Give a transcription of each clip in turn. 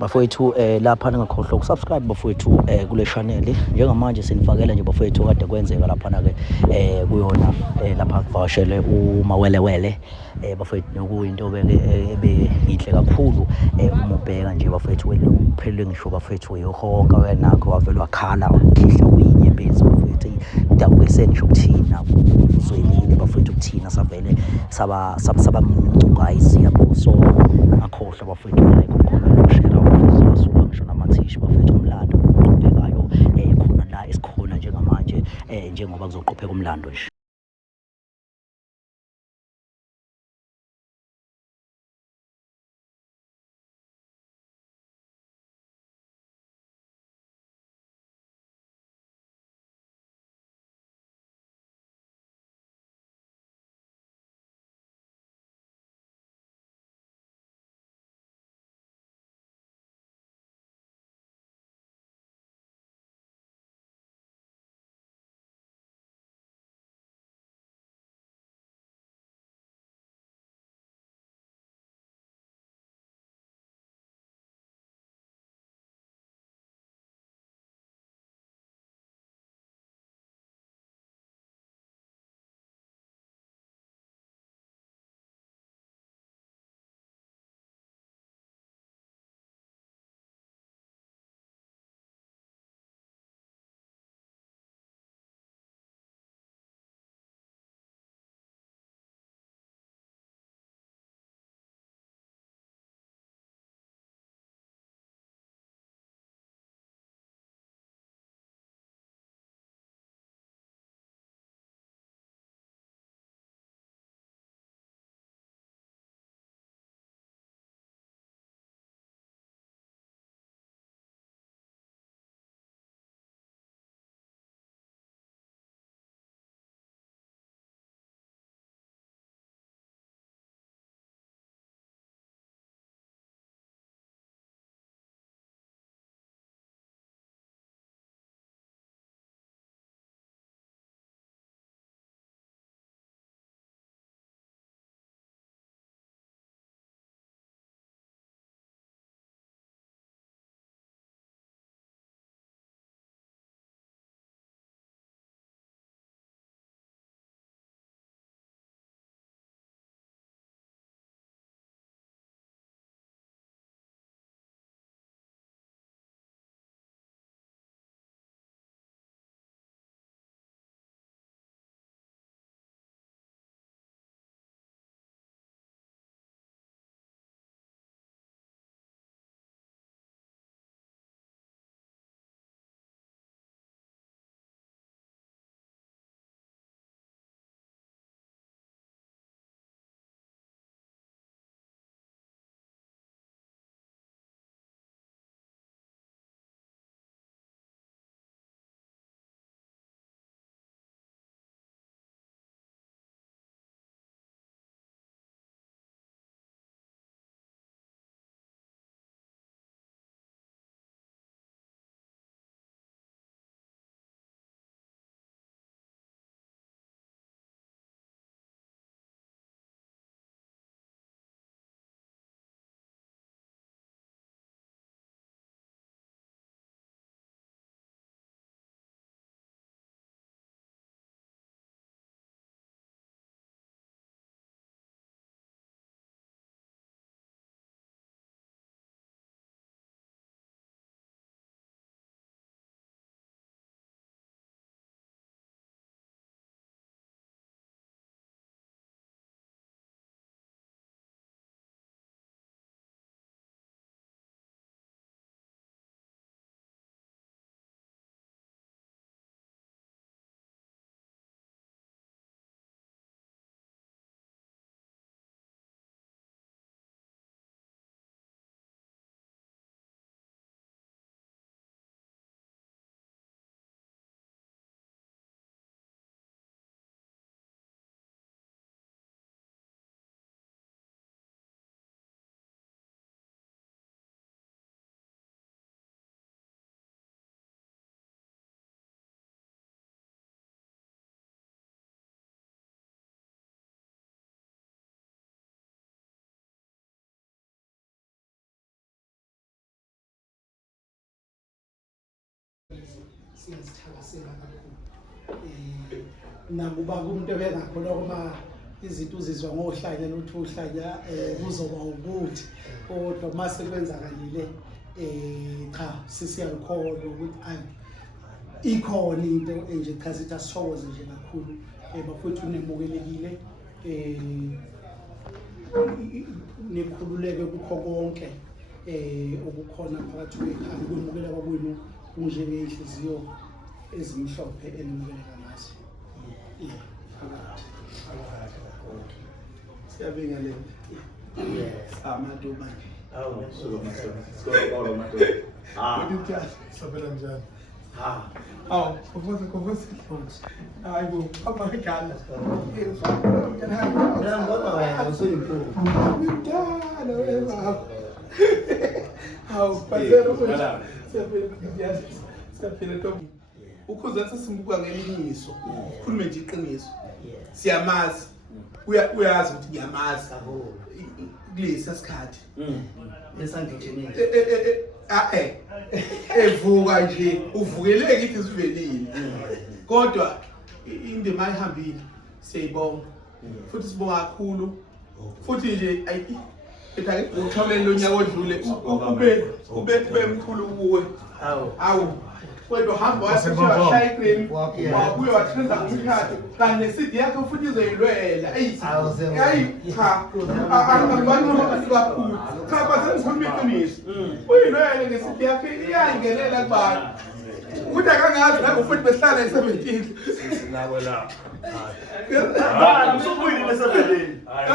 Bafowethu lapha ningakhohlwa ukusubscribe bafowethu kule channel. Njengamanje sinifakela nje bafowethu kade kwenzeka lapha ke kuyona lapha kuvashele uMawelewele bafowethu, nokuyinto ebeyinhle kakhulu uma ubheka nje bafowethu kuphelele ngisho bafowethu ihonka wenakho wavela wakhala wakhihla kuyinyembezi bafowethu dakwese ngisho kuthina uzwelile bafowethu, kuthina savele sabamncuka yabo. So ngakhohlwa bafowethu like ucomment ushare awasuka ngisho namathishi bafowethu umlando oqhubekayo khona la esikhona njengamanje njengoba kuzoqhubeka umlando nje. siyazithakasela kakhulu. Nakuba kumuntu ebengakhona uma izinto uzizwa ngohlanya nokuthi uhlanya kuzoba ukuthi kodwa mase kwenzakalile cha sisiyakholwa ukuthi ikhona into enje cha sithi asithokoze nje kakhulu bafowethu nemukelekile nikhululeke kukho konke okukhona phakathi kwekhaya kwemukela kwakwenu kunjengey'nhliziyo ezimhlophe enimukeleka ngazo. Siyabingelela. Yes. Amaduma nje. Awu, sikolo madoda. Sabela njani? Awu, kufuze. Hayibo, abakhala. Ngiyangibona wena usuyimpungu. Ngidala wena. Awu, bazelo wena. Siyaphila Ntombi. Ukhuza sesimbuka ngeliniso. Ukhulume nje iqiniso. Siyamazi. Uyazi ukuthi ngiyamazi. Kulesi sikhathi. Esangijinile. Evuka nje uvukeleke ithi sivelile. Kodwa indima ayihambile siyayibonga. Futhi sibonga kakhulu. Futhi nje ethake uthomele lo nyaka odlule ube mkhulu kuwe. Awu. Kodwa hamba waseshaya igreen wabuye wathenza umkhathi kanti nesidi yakhe futhi izoyilwela hayi cha abantu kakhulu cha basengikhuluma iqiniso uyilwele nesidi yakhe iyayingelela kubantu ukuthi akangazi ngabe futhi besihlala e17 Sinakwe la. Hayi, usubuyile le17.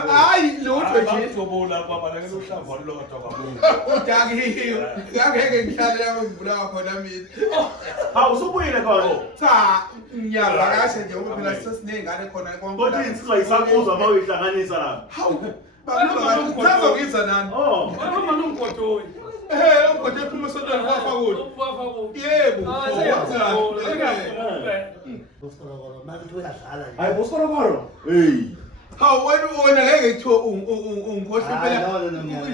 hayi lutho nje Ngizobula baba la ngizohlamba lodwa kwamuntu. udaki ngeke ngihlale yabo ngivulawa khona mina Hawu, usubuyile khona. cha ngiyavakasha nje ngoba phela sesinengane khona konke Kodwa insizwa isakuzwa mawuyihlanganisa la. hawu bazokwenza nani Mama nomgodoyi. Ugodo ephuma esondweni kwafa kuthi Kwafa kuthi. yebo Usikolo manje uyadlala nje. Hayi, usikolo. Hey. hawu wena ngeke kuthiwa ungikhohle phela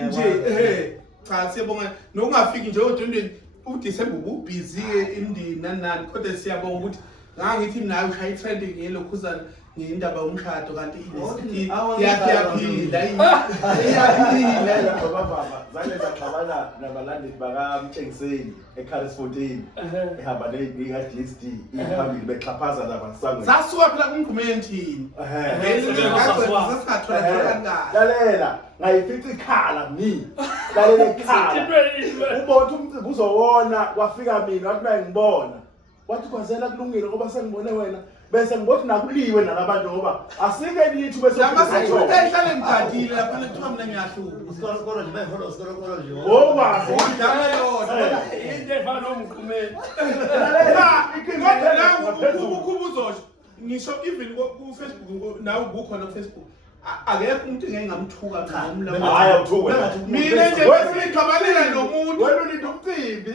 nje cha siyabonga nokungafiki nje odondweni uDecember ubusy ke imndini nani kodwa siyabonga ukuthi ngangithi mina ushaya itrend ngelokhuzana ngendaba yomshado kanti inesiti yaphila Iyaphila baba zake zaxabana nabalandeli bakaMtshengiseni eCharlesfontein ehamba neyiga DSD iphambili bexhaphaza labantu sasuka phela kumgqumeni thini lalela ngayifica ikhala mini lalela ikhala ubona umcimbi uzowona kwafika mina wathi mayengibona wathi kwazela kulungile ngoba sengibone wena bese ngibothi nakuliwe nalabantu ngoba asike lithi bese ayihlale ngigadile lapha kuthiwa mina ngiyahluka usikolo nje bayiholo usikolo nje ngoba udlala yona Into efana nomkhumeni. kodwa la ukubuzosho ngisho even ku Facebook nawe ubukhona ku Facebook akekho umuntu engeke ngamthuka cha hayi awuthuke mina nje bese ngixabanela nomuntu wena ulinda umcimbi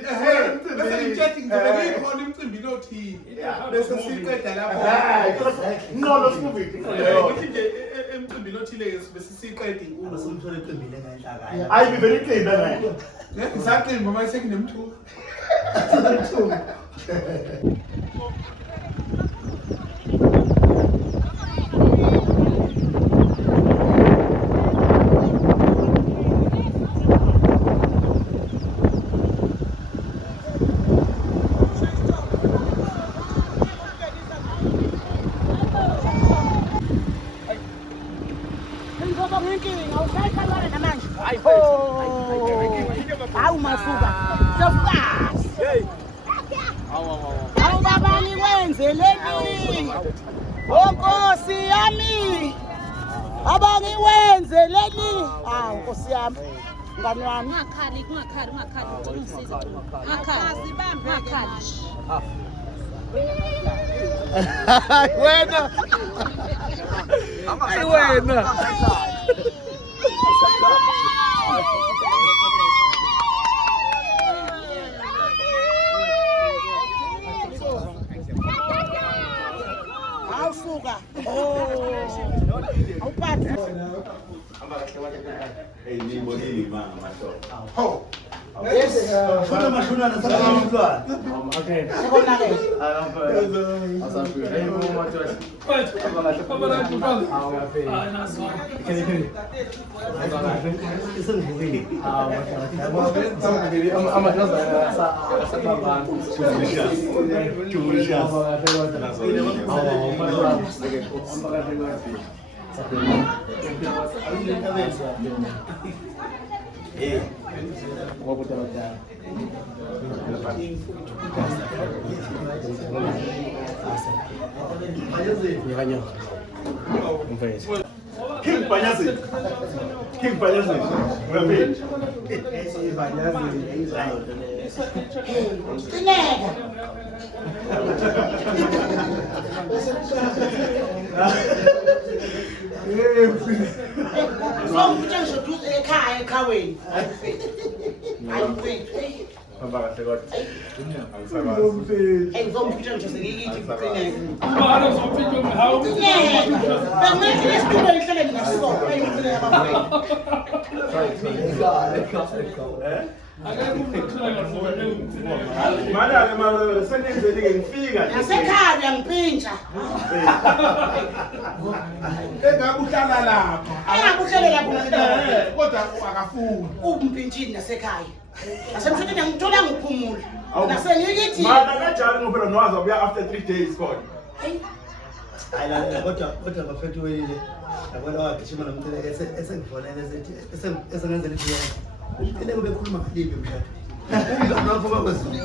bese ngitshela ngizobe ngikhona imicimbi othini bese siqeda lapho ngqondo sikuvithi ukuthi nje emcimbini othile bese siqeda inkulu simthole iqimbile ngenhlaka hayi bivele iqimba ngayo ngeke ngisaqimba manje sekunemthuka Hawu masuka. Sefukasi. Hawu baba ngiwenzeleni. Nkosi yami. Abangiwenzeleni. Hawu Nkosi yami. Ngani wami. Ungakhali ungisiza. Ungakhali. Wena. Wena. Awusuka. Awuphathi. Hey, nibonile mama mahlobo. Ho. Funa mashuna na sasa mtwana. Okay. Sekonakele. Asafika. Hey mama twasi. Baba la tupanga. Ah, nasi. Kele. Isengivukile. Ama naza sa baba. Julisha. Eh. King Panyazi. King Panyazi. Ngapi? Cineka. Somkuthi ngishoduze ekhaya ekhaweni. Ayifethu. Hamba kahle kodwa. Ngizomkuthi ngishoduze ngiyithi Cineka. Baba uzophinda uhawu. Cineka. Bengithi lesitulo lihlele ngingasizopha Cineka bafethu. Akekho ukuthula ngizobona. Mana ke mama senenzeni ke ngifika. Nasekhaya uyangiphintsha. Engakuhlala lapha. Engakuhlele lapho Kodwa akafuni. umpintshini nasekhaya. Asemshonini ngithola ngiphumula. Nasengiyithi Mana kanjani ngophela nowazi ubuya after 3 days kodwa. Ayila kodwa bafethu welile yabona wagishima nomcele esengifonela esengenzela iphiyano umcele kube khuluma khalibe mshado umngane wakho bakwezulu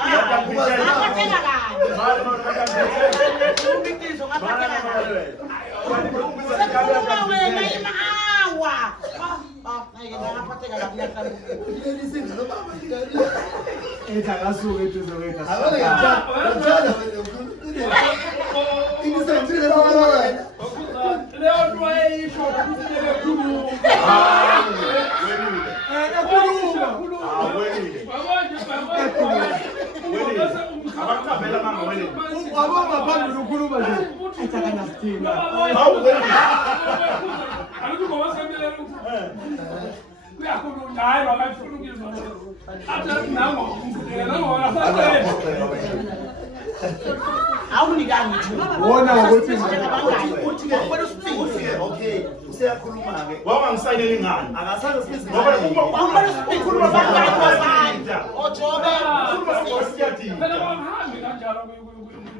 Hawu mama ngaphatheka kabi. Umpintshini ngaphatheka kabi. Sekukhuluma wena imawa. Ngeke ngaphatheka kabi ngiyahlala. lisinga lo baba ethi akasuke eduze kwethu. abona ngiyajala ingisemthile baba wena Leo nto ayisho ukuthi lekhuluma. Abaqabela mama wena. Abanga phambili ukhuluma nje. athakana sithina Hawu wena. Alikuba wasemele ukuthi. Uyakhuluma hayi bakafuna ukuzwa. Athi nango ngikudela ngona. Awunikani nje. Wona ukuthi ufike okay useyakhuluma ke wangisayinela ingane. akasabe sibizi Ngoba uma Ukhuluma bangani bafana. Ojobe. Phela bahambi kanjalo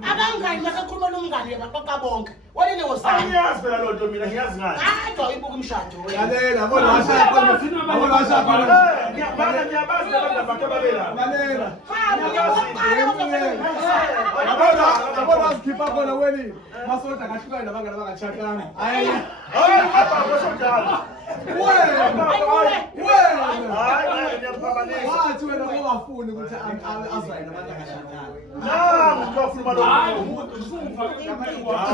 Abangani basakhuluma nomngane baqoqa bonke. Walile wosana. Angiyazi phela lo nto mina ngiyazi ngani. Hayi ayibuka umshado wena. Lalela bona washaya Ngiyabazi abantu bakhe babela. Lalela. Yabona Wazikhipha khona weni. Masoda akahlukani nabangani abangatshadanga. hayi apha kwesojalo. Wena. Hayi ngiyaphambanisa. Wathi wena ungafuni ukuthi azwaye nabantu abashadanga. Namu kwakhuluma lo. hayi umuntu usufa ngaphandle kwakhe.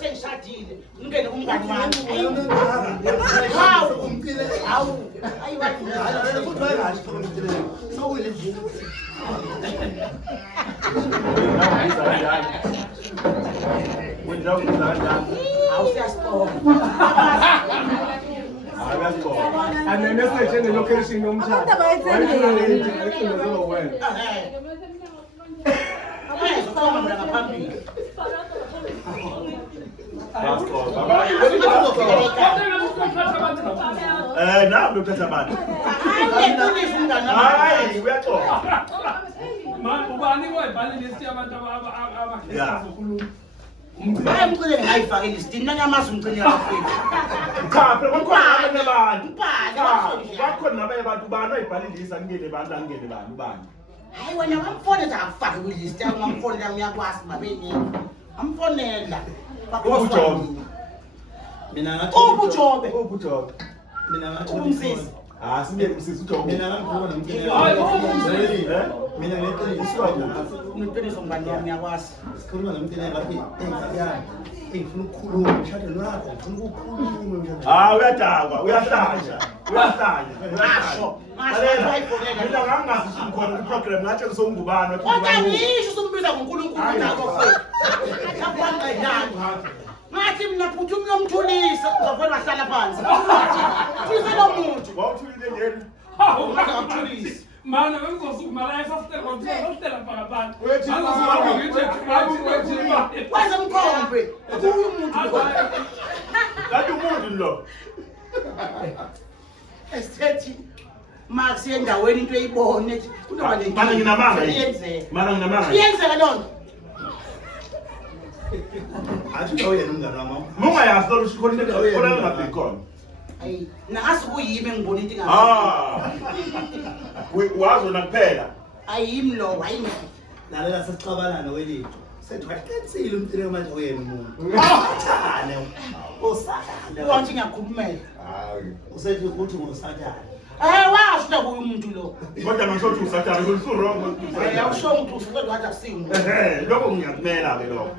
Sengishadile ngingene kumngani wami. Hawu umcile hawu ayiwa futhi wayekasho umcile sokuyile Wenza ukuzandana. awusiyasibona. Akasibona. And the message in the location yomthatha. Wayekho wena. Awayezokoma mina ngaphambili. Namu lokuthatha abantu. Hayi ngiyifundisa umngani wami. Hayi uyaxoxa. Man ubani wayibhali list yabantu abakhetha zokhuluma. Hayi umcile ngayifaka elistini nanyamazi umcile yafika. Cha phela kukhona abanye abantu. Ubani Bakhona nabanye abantu bani ayibhalilisa ngene abantu angene bani ubani. hayi wena ngamfonela akufake kwilist yakho ngamfonela ngiyakwazi babeni. Ngamfonela. Ubujobe. mina ngathi Ubujobe. Ubujobe. mina ngathi Umsisi. Sibe umsisi ujobe. mina ngathi Hayi nomcile Mina ngiqiniso Ngiqiniso ngani ngiyakwazi. sikhuluma nomnteneka laphi engiyani. Engifuna ukukhuluma umshado wakho, ngifuna ukukhuluma umshado. Uyadakwa, uyahlanja. Ngasho. Mina ngangazisho khona ku-program ngathi ngisongubani. Kodwa ngisho usumbiza ngoNkulunkulu nako futhi. Ngathi mina futhi umyomthulisa uzofuna wahlala phansi. Thulisa lo muntu. Wawuthulile njeni? Hawu, ngakuthulisa. Mana bengizosukuma la esasitela ngomthela phakaphana. Wenza umkhombe. Kuyo umuntu lo. Kanti umuntu lo. Esithi Max endaweni into eyibone kunoba le Mana nginamanga. Iyenzeka lonto. Athi uyena umngane wami. Mungayazi lo ushikholile khona ngaphi khona. Hayi, nasi kuyimi engibona into ingabe. Wazona kuphela. Ayimi lo, hayimi. Lalela sesixabalana welitho. Sethi waqinisile umnteneka manje uyena umuntu. Usathane. Uwanthi ngiyakhulumela. Hayi. Usethi ukuthi ngosathane. Washo ukuthi kuyo umuntu lo. Kodwa ngisho usathane kulisu wrong. Awusho ukuthi usukodwa wathi akusingu. Lokho ngiyakumela ke lokho.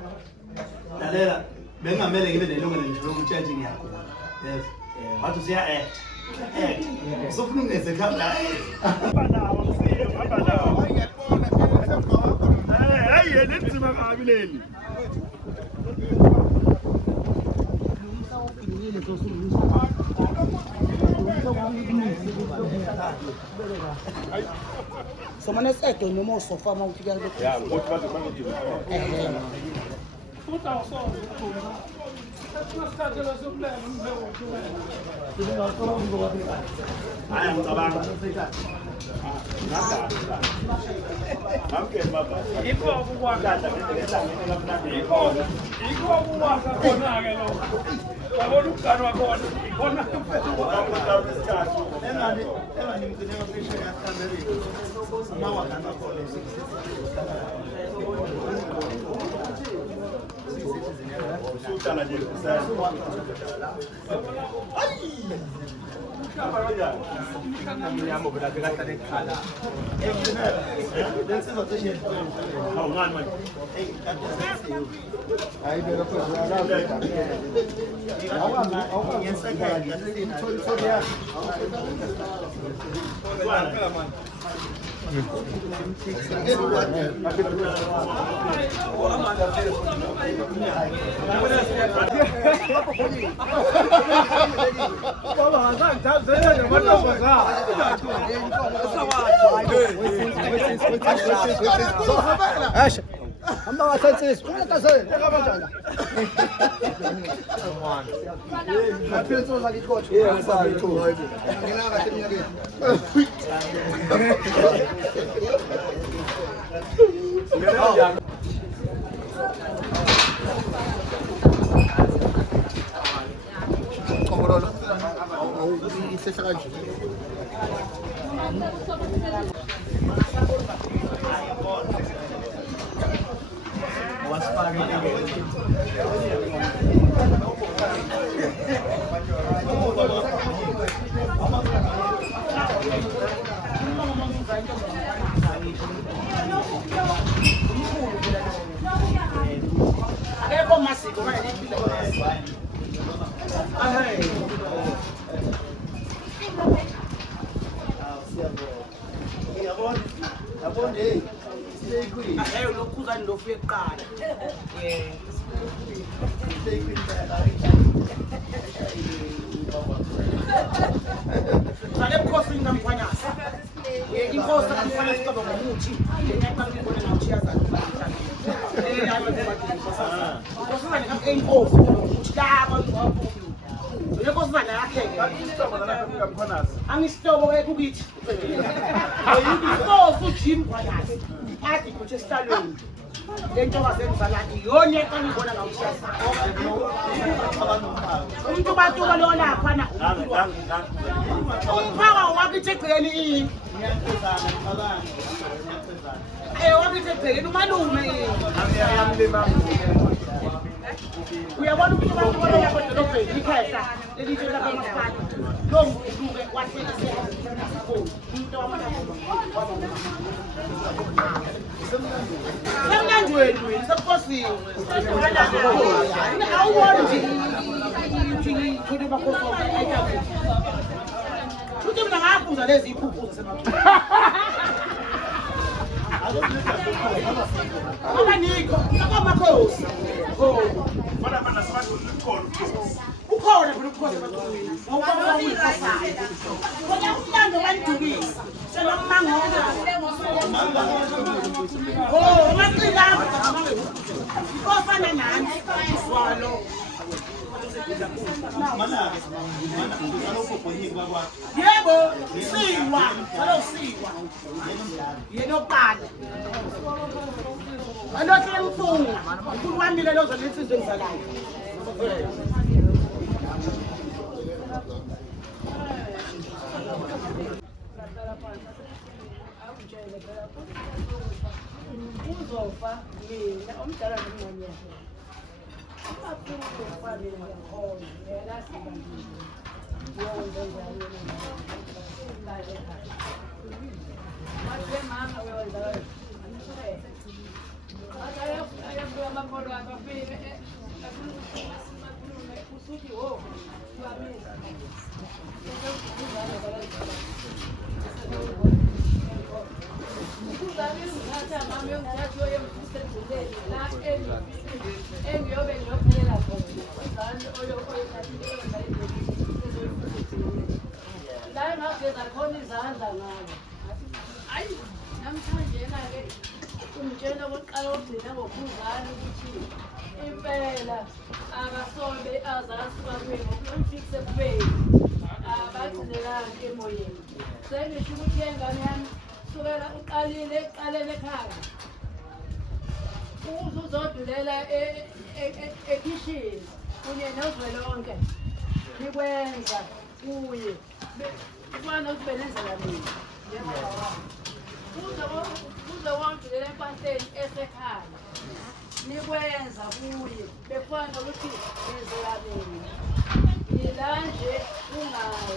Lalela bengamele ngibe nelungelo nje lokutshentsha ngiyakho. Yes. Wathi usiya act. Usufuna ungeze khamba. Hayi yena inzima kabi leli. Somane sedo noma usofa uma ufika lokho. Ya, ukuthi bathi bangithi. Futhi awusoze ukuphuma. Asikhathela sokulela umpheko. Hayi ngicabanga. Namke baba. Yikho ukwakha. Yikho ukwakha khona ke lo. Yabona ukugani wakhona. Ikhona Engani umnteneka fisho yakhambelile. Mawakana khona. Usuthala nje kusasa. Nyambo bila kata nekhala. Lensizwa cishe. Awungani manje? Hayi beka phezulu ala. Ngiyeseka ngiyasina. Hamba ngasatsisi, ungatasele, kanjani? Ngaphela soza ngikhotsho. Yebo, sathi. Ngina kahle eminyakeni. Ngomrolo. Isehla kanje. Akekho masiko manje impilo. Yabona hey. Stay queen. Lokhuza ndofike kuqala. Stay queen. Sale ebukhosini kamkhwanyasa. Inkosi kamkhwanyasa iqaba ngomuthi. Ngenyaka ngibona ngathi yazana. Nkosazana kaMenkosi ukuthi la abantu baphuma. Nkosazana yakhe. Angisihlobo ekukithi. Ayikho uJim Khwanyasa. Athi kuthi esihlalweni. Lento wasenzalani iyona engibona ngawushasa. Umuntu batuka lo lapha na. Umphaka wakithi egcikeni ini. Wakithi egcikeni umalume ini. Uyabona ukuthi abantu balala edolobheni ikhaya lelitho labamasipala lo mvuke wahlekise umuntu semnandi wethu sebukhosini awuboni nje ukuthi bakhosoka ayikahle futhi mina ngabuza lezi iphuphuzo semakhaya abanikho abamakhosi ukhona phela ukukhoza emaqhubeni ngoba uyifasana kodwa umlando bandukisa selommangoka amaqila ofana nani swalo yebo siwa salo siwa yena oqala alothe mfunga ukhulu wami lelo zolithi izinto engizalayo uzofa mina omdala nomncane abakhulu befamile ngakhona yena sibambile yonke njalo manje mama uyawazala ayabuya amapolo abafike usuthi wo uyamisa umtshela okokuqala ogcina ngokhuzana ukuthi impela abasobe azasuka kuye ngokumfikise kubeni abagcinelanga emoyeni sengisho ukuthi yengane yami sukela uqalele ekhaya uzodulela ekhishini kunye nozwelonke nikwenza kuye ubana ukuthi benenzela mina uzowandulela empahleni esekhaya nikwenza kuye befana ukuthi benzela mina yila nje ungayo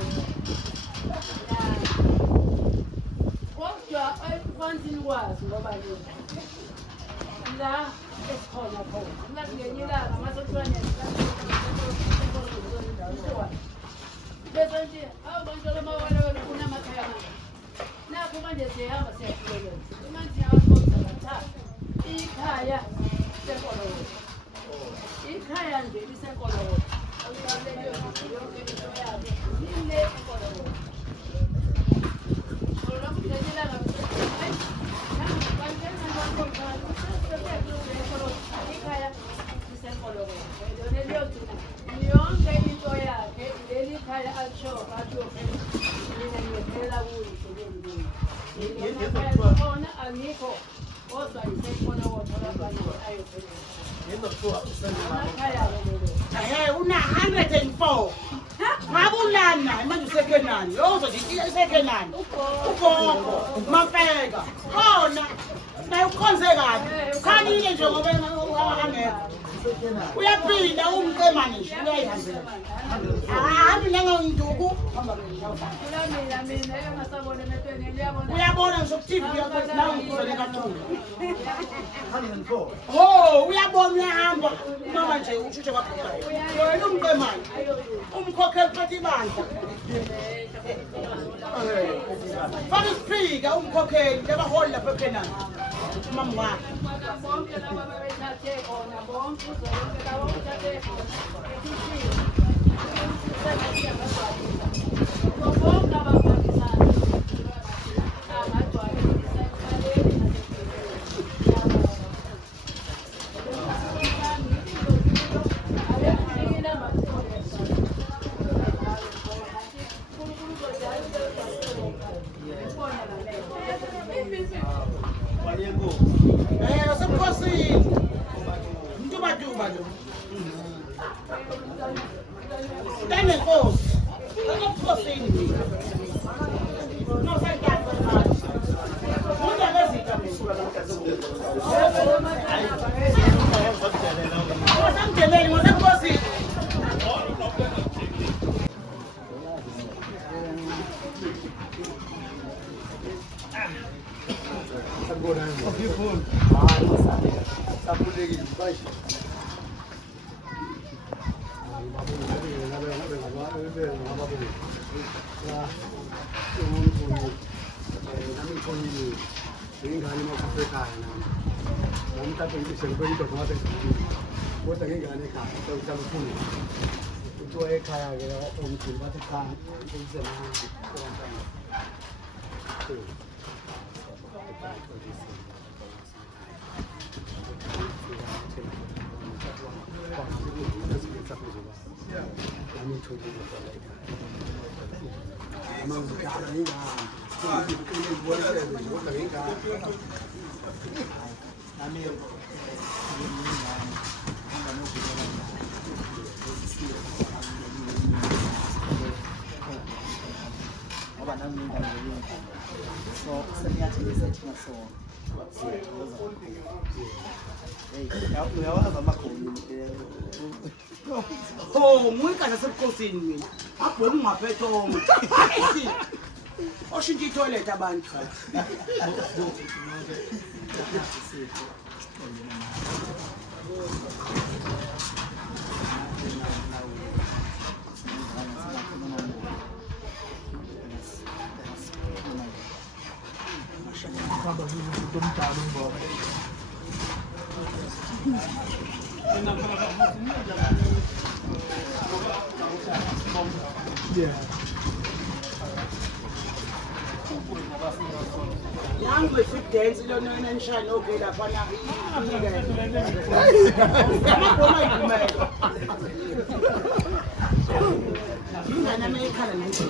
kodwa ekufanele kwazi ngoba la esikhona khona nasingenye ilanga masokuthiwa bese nje abantu lamawala kunamakhaya manje nakho manje siyahamba siyaqhubekela manje abakhonza bathatha ikhaya senkolo ikhaya nje lisenkolo awubaleke yonke into yakhe ile enkolo solo kudelela ngabe bantwana bakhona ikhaya lisenkolo yonke into yakhe leli khaya atsho batho mina ngiyela kuyo khona angikho kodwa isenkolo wothola abantu ayo una 104 ngabulana manje usekenani uzothi isekenani ugogo mafeka khona naye ukhonze kabi khalile nje ngoba angekho uyaphinda umcemane nje uyayihambela hayi nangonduku uyabona nje ku-TV yakho nawe ngizole kakhulu uyabona uyahamba noma nje ushushe kwaphukayo wena umcemane umkhokheli phethe ibandla fana isiphika umkhokheli lebaholi lapha eKenani mama wakhe bonke laba babethathe khona bonke uzonke laba uthathe khona bonke ababambisana amagcwalisa ekaleni sebukhosini mntubaduba lo Oh, muika nasebukhosini mina. Abhona ungaphetho. Oshintsha itoilet abantu. Yangu ifit dance lona enshine okay lapha na amabhola ayivumela ingane amekhala nje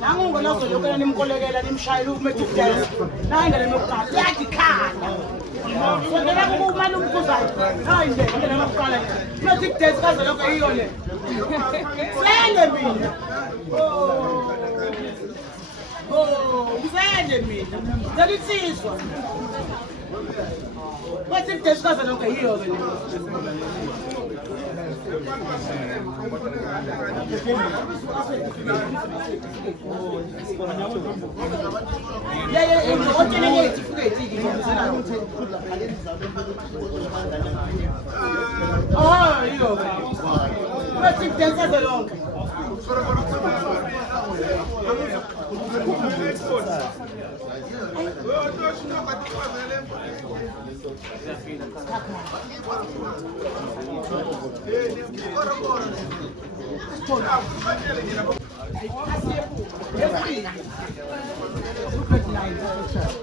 nangu ngonazo lokho nimkolekela nimshayela ukumethe ukudala nangale nokuqala yadikhala sondela kumali umkhuzayo hayi nje ngene nokuqala methe ukudala kaze lokho yiyo le sele mina ngizele mina ngalisizwa methe ukudala kaze lokho yiyo le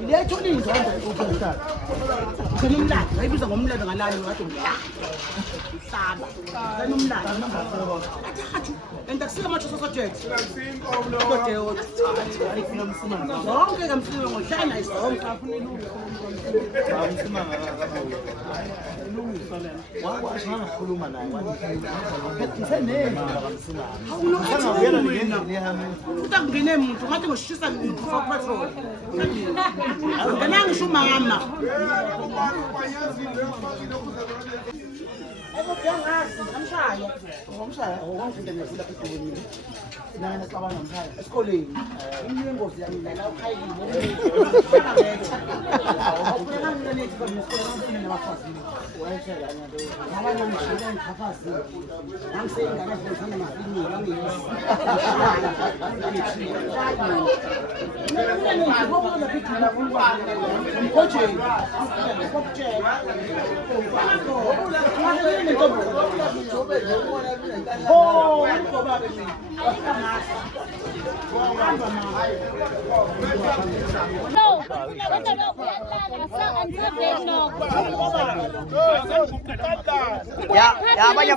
letho lindondo ukuthatha kunomlando ayibiza ngomlando ngalani ngathi umhlaba kunomlando nangafoko athathu enta kusika macho sosojet kodwa ayifuna umsimanga zonke kamsime ngohlala isonke afuna ilungu umsimanga ilungiswa lena wakwasha ngakhuluma naye wathi utangene umuntu ngathi ngoshisa for petrol ngisho mama Ngomshaya ongifunda ngifunda eDubeni. Nana cabanga ngomshaya esikoleni. Ingozi yami la ukhayile. Awubona nethi komsebenzi nabafazi. Wayeshela nje. Abanye ngishilo ngikhafazi. Ngisenga ngazofuna mafini ngiyesi. Ya abanye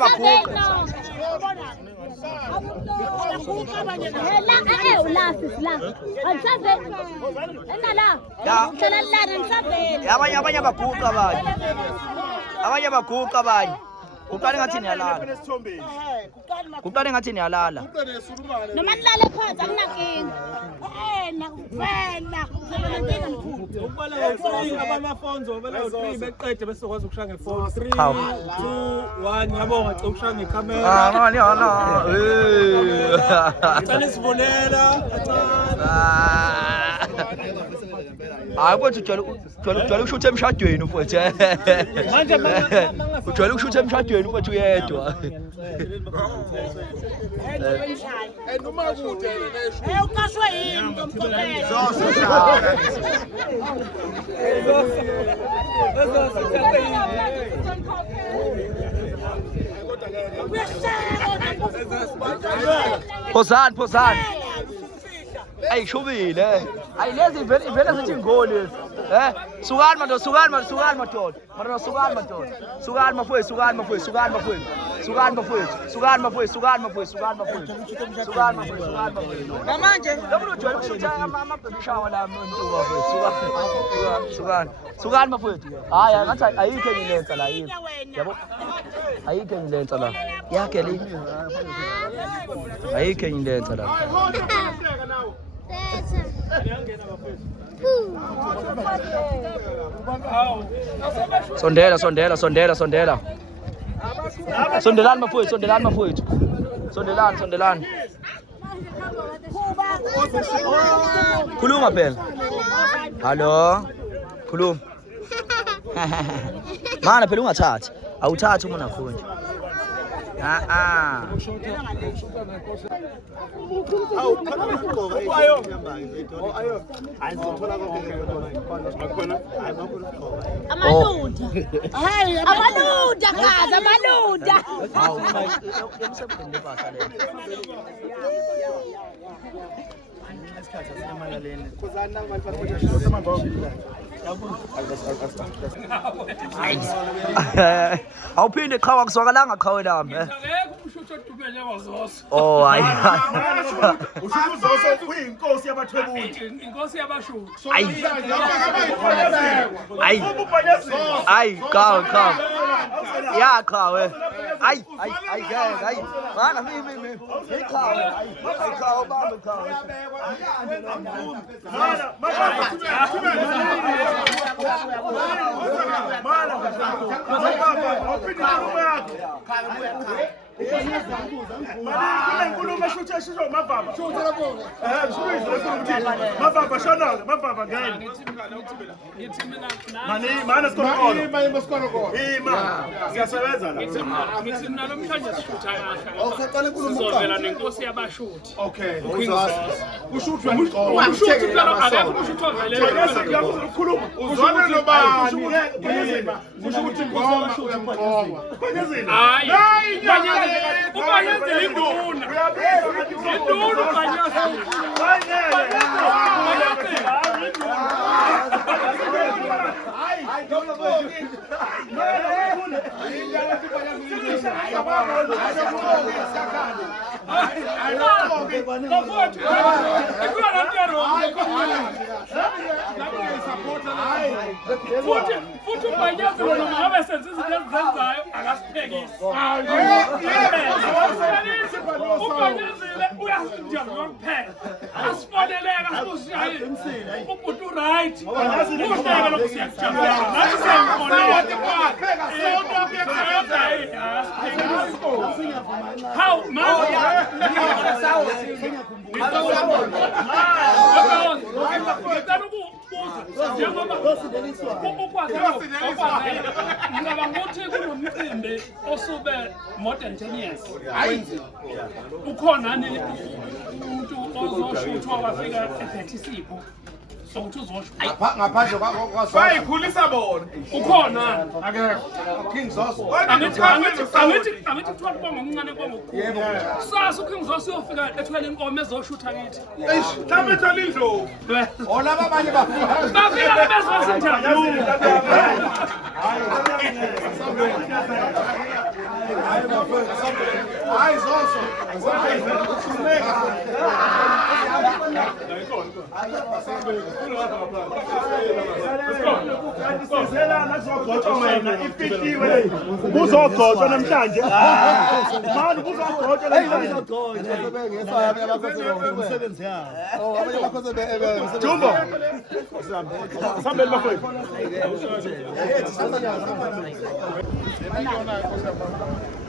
abakhuka abanye abaguqa abanye Kuqale ngathi niyalala. Kuqale ngathi niyalala. Noma nilale phansi akunakinga. Nakuvela. Ukubala ngo-3 abamafonzo ubala ngo-3 beqede bese ukwazi ukushaya nge-4 3 2 1 yabonga cela ukushaya ngekhamera. Mani yana. Cela isivunela. Hayi mfowethu ujwayele ukushutha emshadweni mfowethu. Manje Ujwayele ukushutha emshadweni mfowethu uyedwa. Ukashwe yini ngomqoqesho? Phosani. Ay shubile. Ay lezi vele sithi ngoli. Sukani madoda. Sukani mafowethu. Namanje lomntu ujwayele ukushutha ama-baby shower la muntu mafowethu. Sukani mafowethu. Hayi ngathi ayikho enye lenza la yini. Yabo. Ayikho enye lenza la. Yakhe le. Ayikho enye lenza la. Sondela. Sondelani mafowethu. Sondelani. Khuluma phela. Hallo. Khuluma. Mana phela ungathathi. Awuthathi uma unakhonje. Amaluda kazi, amaluda. Awuphinde qhawa kuzwakalanga qhawe lami. Oh hayi. Usho uzoso kuyinkosi yabathwebuthi. Inkosi yabashuthi. Hayi, qhawe. Ya qhawe. Hayi. Mana mimi. Qhawe. Qhawe bamba qhawe. Futhi ubanyazi wona ngabe senza izinto ezenzayo akasiphekisi. Ubanyazile uyasindiyazwa kuphela. Asifoneleka sikushaye. Umuntu right. Uhleke lokho siyakujabulela. Nathi siyakufonela. How man? Ngicabanga ukuthi kunomcimbi osube modern 10 years. Ukhona nini umuntu ozoshuthwa wafika e30 sipho sokuthi uzoshuthwa ngaphandle bayikhulisa bona ukhona akekho King Zoso angithi kuthiwa kubonga omncane kongokukhulu sasa uKing Zoso uyofika ethwele inkomo ezoshutha kithi mhlawumbe ethola indlovu olaba abanye bafika bezosinthalu hayi Zoso kanti sizelana kuzogcotshwa wena ifihliwe uzogcotshwa namhlanje manje uzogcotshwa umsebenzi yabo Jumbo sambele bafowethu Thank you.